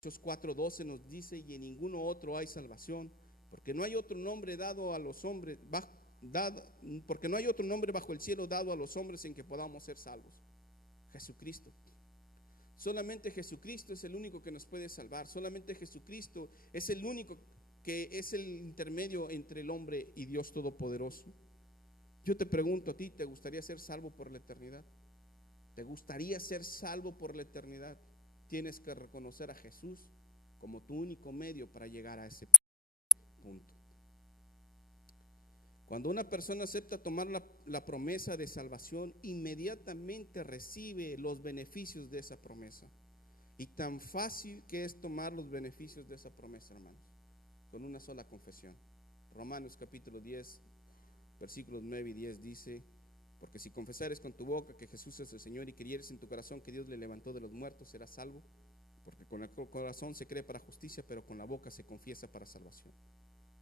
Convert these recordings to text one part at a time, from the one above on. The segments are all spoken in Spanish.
Hechos 4:12 nos dice: y en ninguno otro hay salvación, porque no hay otro nombre dado a los hombres, porque no hay otro nombre bajo el cielo dado a los hombres en que podamos ser salvos. Jesucristo. Solamente Jesucristo es el único que nos puede salvar. Solamente Jesucristo es el único que es el intermedio entre el hombre y Dios Todopoderoso. Yo te pregunto a ti, ¿te gustaría ser salvo por la eternidad? ¿Te gustaría ser salvo por la eternidad? Tienes que reconocer a Jesús como tu único medio para llegar a ese punto. Cuando una persona acepta tomar la promesa de salvación, inmediatamente recibe los beneficios de esa promesa. Y tan fácil que es tomar los beneficios de esa promesa, hermanos, con una sola confesión. Romanos capítulo 10, versículos 9 y 10 dice: porque si confesares con tu boca que Jesús es el Señor y creyeres en tu corazón que Dios le levantó de los muertos, serás salvo. Porque con el corazón se cree para justicia, pero con la boca se confiesa para salvación.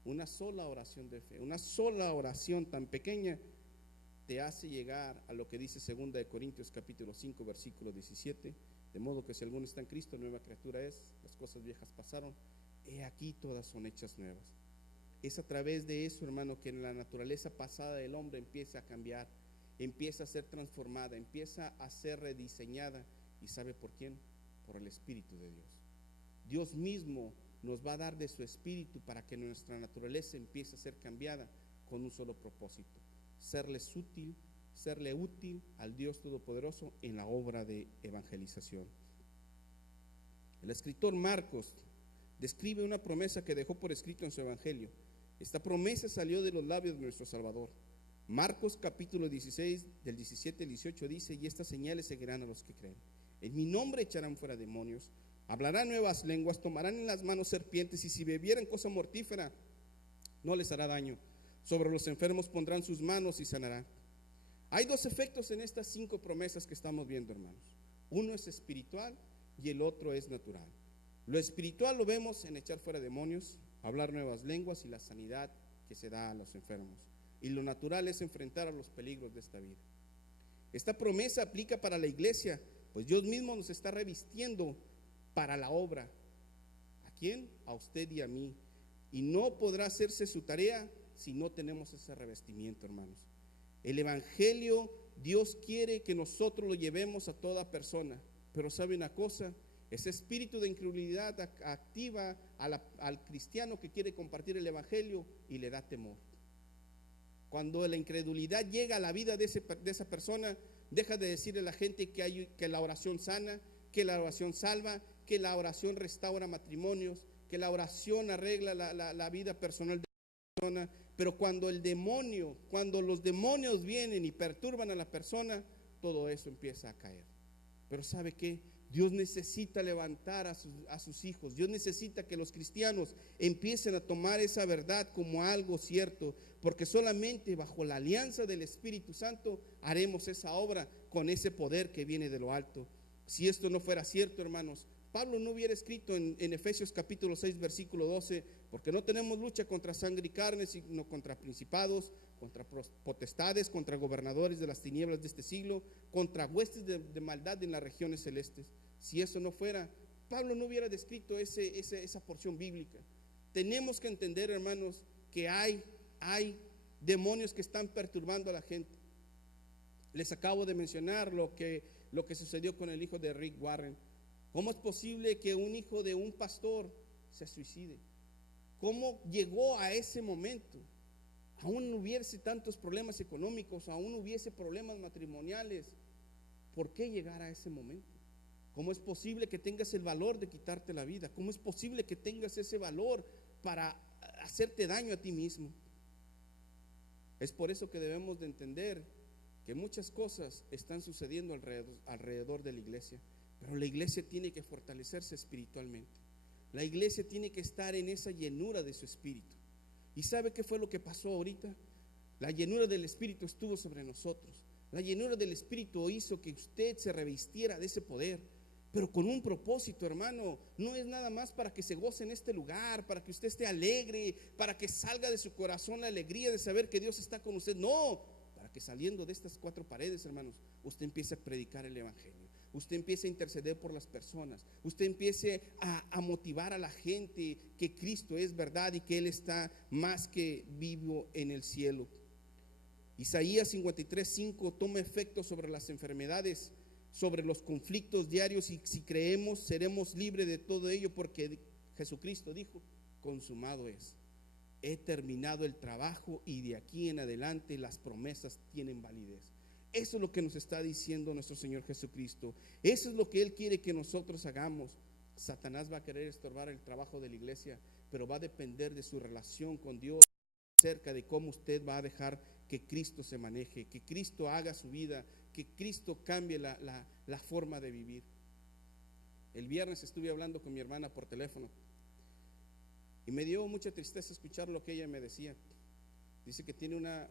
Una sola oración de fe, una sola oración tan pequeña te hace llegar a lo que dice 2 Corintios capítulo 5 versículo 17: de modo que si alguno está en Cristo, nueva criatura es, las cosas viejas pasaron, he aquí todas son hechas nuevas. Es a través de eso, hermano, que la naturaleza pasada del hombre empieza a cambiar, empieza a ser transformada, empieza a ser rediseñada. ¿Y sabe por quién? Por el Espíritu de Dios. Dios mismo nos va a dar de su Espíritu para que nuestra naturaleza empiece a ser cambiada con un solo propósito: serle útil al Dios Todopoderoso en la obra de evangelización. El escritor Marcos describe una promesa que dejó por escrito en su evangelio. Esta promesa salió de los labios de nuestro Salvador. Marcos capítulo 16 del 17 al 18 dice: y estas señales seguirán a los que creen. En mi nombre echarán fuera demonios, hablarán nuevas lenguas, tomarán en las manos serpientes, y si bebieren cosa mortífera no les hará daño. Sobre los enfermos pondrán sus manos y sanarán. Hay dos efectos en estas 5 promesas que estamos viendo, hermanos. Uno es espiritual y el otro es natural. Lo espiritual lo vemos en echar fuera demonios, hablar nuevas lenguas y la sanidad que se da a los enfermos. Y lo natural es enfrentar a los peligros de esta vida. Esta promesa aplica para la iglesia, pues Dios mismo nos está revistiendo para la obra. ¿A quién? A usted y a mí. Y no podrá hacerse su tarea si no tenemos ese revestimiento, hermanos. El evangelio, Dios quiere que nosotros lo llevemos a toda persona, pero ¿sabe una cosa? Ese espíritu de incredulidad activa al cristiano que quiere compartir el evangelio y le da temor. Cuando la incredulidad llega a la vida de esa persona, deja de decirle a la gente que la oración sana, que la oración salva, que la oración restaura matrimonios, que la oración arregla la vida personal de la persona. Pero cuando los demonios vienen y perturban a la persona, todo eso empieza a caer. Pero ¿sabe qué? Dios necesita levantar a sus hijos. Dios necesita que los cristianos empiecen a tomar esa verdad como algo cierto, porque solamente bajo la alianza del Espíritu Santo haremos esa obra con ese poder que viene de lo alto. Si esto no fuera cierto, hermanos, Pablo no hubiera escrito en Efesios capítulo 6 versículo 12: porque no tenemos lucha contra sangre y carne, sino contra principados, contra potestades, contra gobernadores de las tinieblas de este siglo, contra huestes de maldad en las regiones celestes. Si eso no fuera, Pablo no hubiera descrito esa porción bíblica. Tenemos que entender, hermanos, que hay demonios que están perturbando a la gente. Les acabo de mencionar lo que sucedió con el hijo de Rick Warren. ¿Cómo es posible que un hijo de un pastor se suicide? ¿Cómo llegó a ese momento? Aún no hubiese tantos problemas económicos, aún no hubiese problemas matrimoniales. ¿Por qué llegar a ese momento? ¿Cómo es posible que tengas el valor de quitarte la vida? ¿Cómo es posible que tengas ese valor para hacerte daño a ti mismo? Es por eso que debemos de entender que muchas cosas están sucediendo alrededor de la iglesia, pero la iglesia tiene que fortalecerse espiritualmente. La iglesia tiene que estar en esa llenura de su espíritu. ¿Y sabe qué fue lo que pasó ahorita? La llenura del espíritu estuvo sobre nosotros. La llenura del espíritu hizo que usted se revistiera de ese poder, pero con un propósito, hermano. No es nada más para que se goce en este lugar, para que usted esté alegre, para que salga de su corazón la alegría de saber que Dios está con usted. No, para que saliendo de estas 4 paredes, hermanos, usted empiece a predicar el evangelio. usted empiece a interceder por las personas, usted empiece a motivar a la gente que Cristo es verdad y que Él está más que vivo en el cielo. Isaías 53:5 toma efecto sobre las enfermedades, sobre los conflictos diarios, y si creemos seremos libres de todo ello, porque Jesucristo dijo: consumado es, he terminado el trabajo y de aquí en adelante las promesas tienen validez. Eso es lo que nos está diciendo nuestro Señor Jesucristo. Eso es lo que Él quiere que nosotros hagamos. Satanás va a querer estorbar el trabajo de la iglesia, pero va a depender de su relación con Dios, acerca de cómo usted va a dejar que Cristo se maneje, que Cristo haga su vida, que Cristo cambie la forma de vivir. El viernes estuve hablando con mi hermana por teléfono y me dio mucha tristeza escuchar lo que ella me decía. Dice que tiene una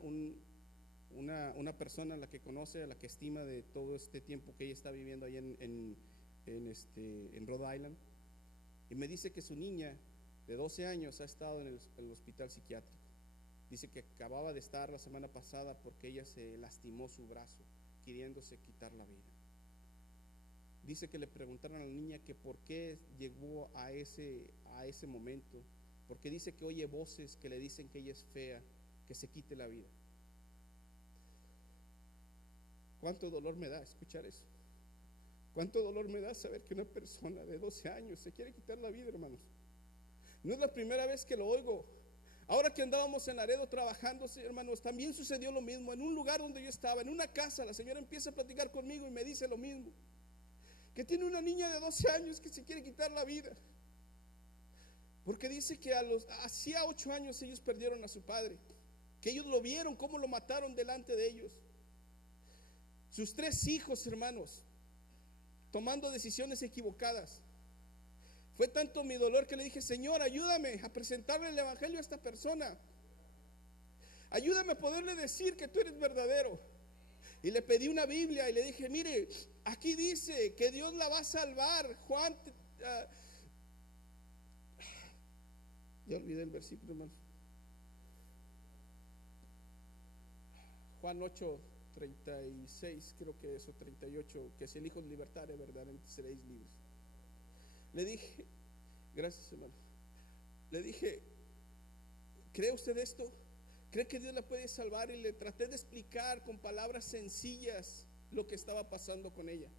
persona a la que conoce, a la que estima, de todo este tiempo que ella está viviendo ahí en Rhode Island, y me dice que su niña de 12 años ha estado en el hospital psiquiátrico. Dice que acababa de estar la semana pasada porque ella se lastimó su brazo queriéndose quitar la vida. Dice que le preguntaron a la niña que por qué llegó a ese momento, porque dice que oye voces que le dicen que ella es fea, que se quite la vida. ¿Cuánto dolor me da escuchar eso? ¿Cuánto dolor me da saber que una persona de 12 años se quiere quitar la vida, hermanos? No es la primera vez que lo oigo. Ahora que andábamos en Laredo trabajando, hermanos, también sucedió lo mismo. En un lugar donde yo estaba, en una casa, la señora empieza a platicar conmigo y me dice lo mismo, que tiene una niña de 12 años que se quiere quitar la vida, porque dice que hacía 8 años ellos perdieron a su padre, que ellos lo vieron cómo lo mataron delante de ellos. Sus 3 hijos, hermanos, tomando decisiones equivocadas. Fue tanto mi dolor que le dije: Señor, ayúdame a presentarle el evangelio a esta persona, ayúdame a poderle decir que tú eres verdadero. Y le pedí una Biblia y le dije: mire, aquí dice que Dios la va a salvar. Juan, ya olvidé el versículo, hermano. Juan 8:36, creo que eso, 38, que si el Hijo os libertare, verdaderamente seréis libres. Le dije, gracias, hermano, le dije: ¿cree usted esto? ¿Cree que Dios la puede salvar? Y le traté de explicar con palabras sencillas lo que estaba pasando con ella.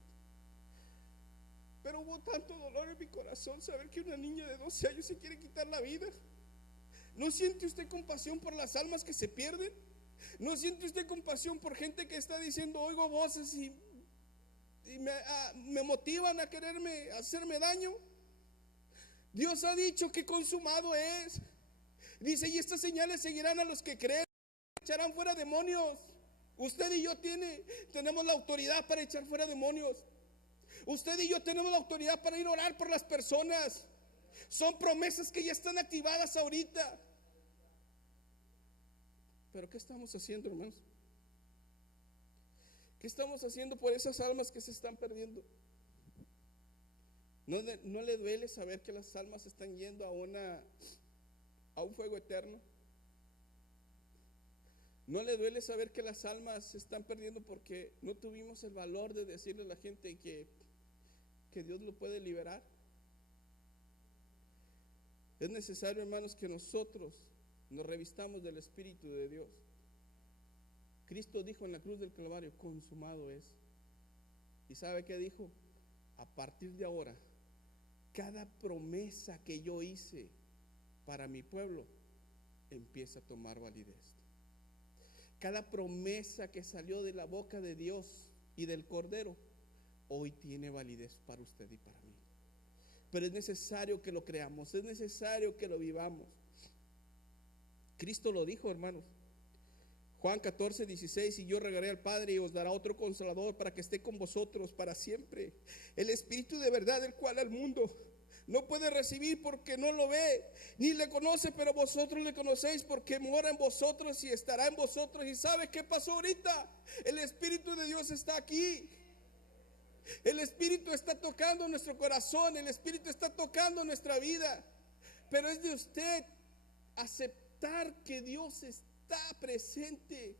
Pero hubo tanto dolor en mi corazón saber que una niña de 12 años se quiere quitar la vida. ¿No siente usted compasión por las almas que se pierden? ¿No siente usted compasión por gente que está diciendo: oigo voces y me motivan a quererme hacerme daño? Dios ha dicho que consumado es. Dice: y estas señales seguirán a los que creen, echarán fuera demonios. Usted y yo tenemos la autoridad para echar fuera demonios. Usted y yo tenemos la autoridad para ir a orar por las personas. Son promesas que ya están activadas ahorita. Pero ¿qué estamos haciendo, hermanos? ¿Qué estamos haciendo por esas almas que se están perdiendo? ¿No le duele saber que las almas están yendo a un fuego eterno? ¿No le duele saber que las almas se están perdiendo porque no tuvimos el valor de decirle a la gente que Dios lo puede liberar? Es necesario, hermanos, que nosotros nos revistamos del Espíritu de Dios. Cristo dijo en la cruz del Calvario: consumado es. ¿Y sabe qué dijo? A partir de ahora, cada promesa que yo hice para mi pueblo empieza a tomar validez. Cada promesa que salió de la boca de Dios y del Cordero hoy tiene validez para usted y para mí. Pero es necesario que lo creamos, es necesario que lo vivamos. Cristo lo dijo, hermanos. Juan 14:16: y yo rogaré al Padre y os dará otro consolador para que esté con vosotros para siempre, el Espíritu de verdad, el cual al mundo no puede recibir porque no lo ve ni le conoce, pero vosotros le conocéis porque mora en vosotros y estará en vosotros. ¿Y sabe qué pasó ahorita? El Espíritu de Dios está aquí. El Espíritu está tocando nuestro corazón, el Espíritu está tocando nuestra vida. Pero es de usted aceptar que Dios está presente.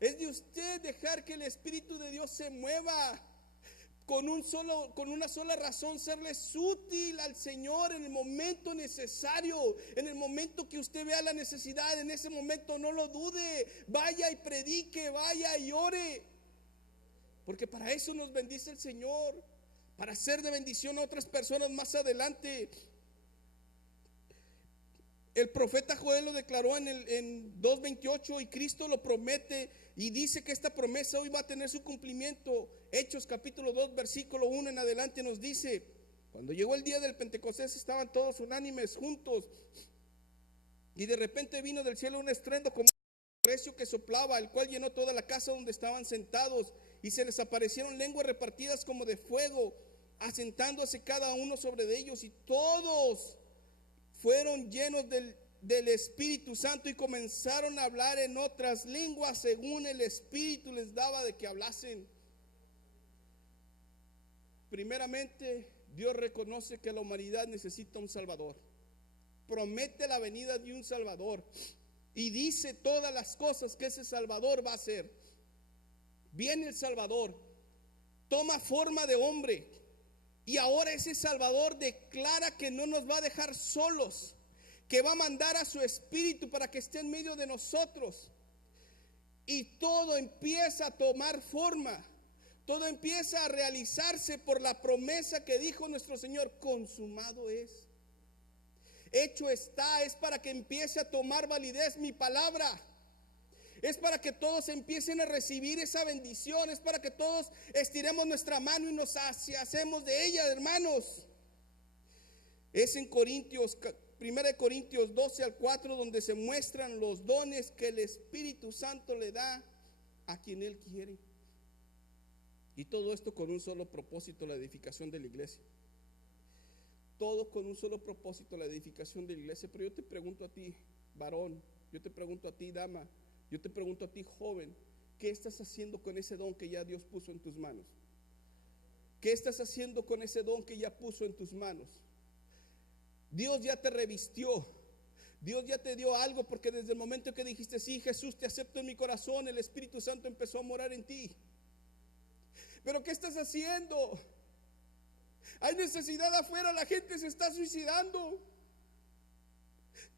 Es de usted dejar que el Espíritu de Dios se mueva con una sola razón: serles útil al Señor en el momento necesario, en el momento que usted vea la necesidad. En ese momento no lo dude, vaya y predique, vaya y ore, porque para eso nos bendice el Señor, para ser de bendición a otras personas más adelante. El profeta Joel lo declaró en 2:28, y Cristo lo promete y dice que esta promesa hoy va a tener su cumplimiento. Hechos capítulo 2 versículo 1 en adelante nos dice: cuando llegó el día del Pentecostés, estaban todos unánimes juntos, y de repente vino del cielo un estruendo como un recio que soplaba, el cual llenó toda la casa donde estaban sentados, y se les aparecieron lenguas repartidas como de fuego, asentándose cada uno sobre de ellos, y todos fueron llenos del Espíritu Santo y comenzaron a hablar en otras lenguas según el Espíritu les daba de que hablasen. Primeramente, Dios reconoce que la humanidad necesita un Salvador. Promete la venida de un Salvador y dice todas las cosas que ese Salvador va a hacer. Viene el Salvador, toma forma de hombre, y ahora ese Salvador declara que no nos va a dejar solos, que va a mandar a su Espíritu para que esté en medio de nosotros. Y todo empieza a tomar forma, todo empieza a realizarse por la promesa que dijo nuestro Señor: consumado es, hecho está. Es para que empiece a tomar validez mi palabra. Es para que todos empiecen a recibir esa bendición. Es para que todos estiremos nuestra mano y nos hacemos de ella, hermanos. Es en 1 Corintios 12-4 donde se muestran los dones que el Espíritu Santo le da a quien Él quiere. Y todo esto con un solo propósito: la edificación de la iglesia. Todo con un solo propósito: la edificación de la iglesia. Pero yo te pregunto a ti, varón, yo te pregunto a ti, dama, yo te pregunto a ti, joven, ¿qué estás haciendo con ese don que ya Dios puso en tus manos? ¿Qué estás haciendo con ese don que ya puso en tus manos? Dios ya te revistió, Dios ya te dio algo, porque desde el momento que dijiste: sí, Jesús, te acepto en mi corazón, el Espíritu Santo empezó a morar en ti. Pero ¿qué estás haciendo? Hay necesidad afuera, la gente se está suicidando.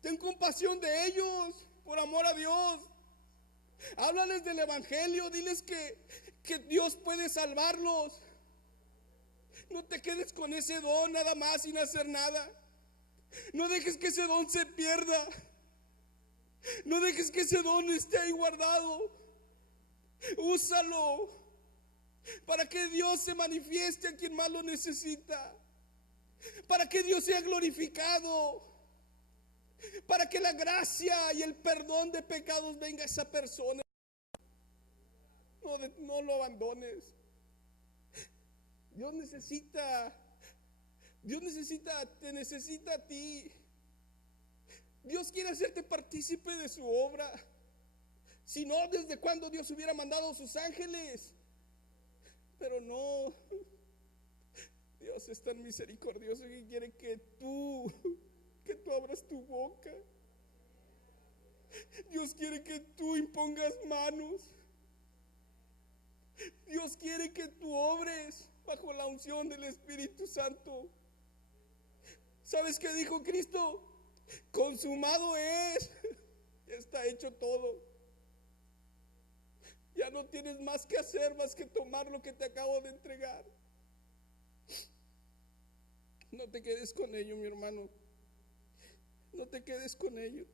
Ten compasión de ellos, por amor a Dios. Háblales del evangelio, diles que Dios puede salvarlos. No te quedes con ese don nada más sin hacer nada. No dejes que ese don se pierda. No dejes que ese don esté ahí guardado. Úsalo para que Dios se manifieste a quien más lo necesita, para que Dios sea glorificado, para que la gracia y el perdón de pecados venga a esa persona. No lo abandones. Dios te necesita a ti. Dios quiere hacerte partícipe de su obra. Si no, ¿desde cuándo Dios hubiera mandado a sus ángeles? Pero no, Dios es tan misericordioso que quiere que tú abras tu boca. Dios quiere que tú impongas manos. Dios quiere que tú obres bajo la unción del Espíritu Santo. ¿Sabes qué dijo Cristo? Consumado es. Ya está hecho todo. Ya no tienes más que hacer, más que tomar lo que te acabo de entregar. No te quedes con ello, mi hermano. No te quedes con ello.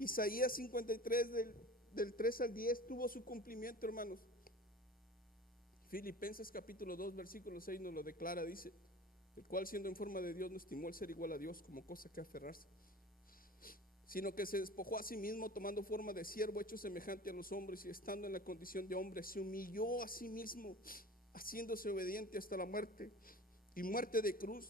Isaías 53 del 3 al 10 tuvo su cumplimiento, hermanos. Filipenses capítulo 2 versículo 6 nos lo declara, dice: el cual, siendo en forma de Dios, no estimó el ser igual a Dios como cosa que aferrarse, sino que se despojó a sí mismo, tomando forma de siervo, hecho semejante a los hombres, y estando en la condición de hombre, se humilló a sí mismo, haciéndose obediente hasta la muerte, y muerte de cruz.